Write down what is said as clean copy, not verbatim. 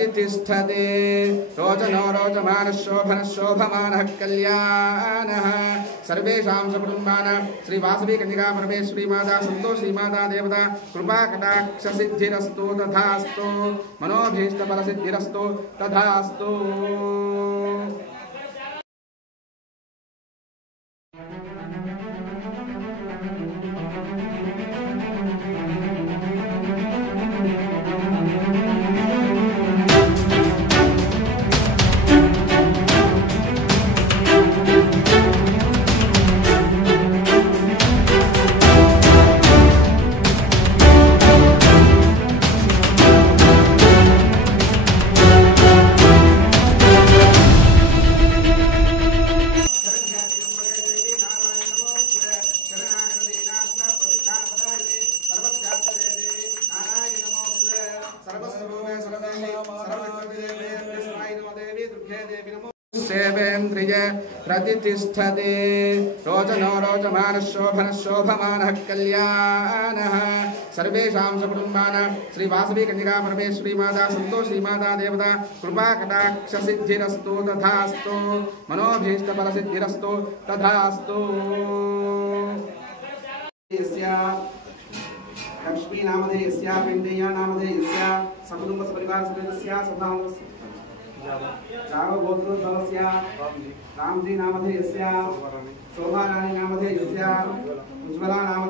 प्रतिष्ठते रोचनो रोचमानः शोभनः शोभमानः कल्याणः सर्वेषां सकुटुम्बानां श्री वासवी कन्यका परमेश्वरी माता संतोषी माता देवता कृपा कटाक्ष सिद्धिरस्तु तथास्तु मनोभीष्ट फल सिद्धिरस्तु तथास्तु। सेवेन्द्रिय प्रतिष्ठते रोचनो रोचमानः शोभनः शोभमानः कल्याणः सर्वेषां सकुटुम्बानां श्री वासवी कन्यका परमेश्वरी माता संतोषी माता देवता कृपा कटाक्ष सिद्धिरस्तु तथास्तु मनोभीष्ट फल सिद्धिरस्तु तथास्तु। लक्ष्मी नामधेयस्य पिण्डेय नामधेयस्य सकुटुम्ब सपरिवार समेतस्य सभावस्य राघव गोत्रोद्भवस्य रामजी नामधेयस्य शोभा रानी नामधेयस्य उज्ज्वला नाम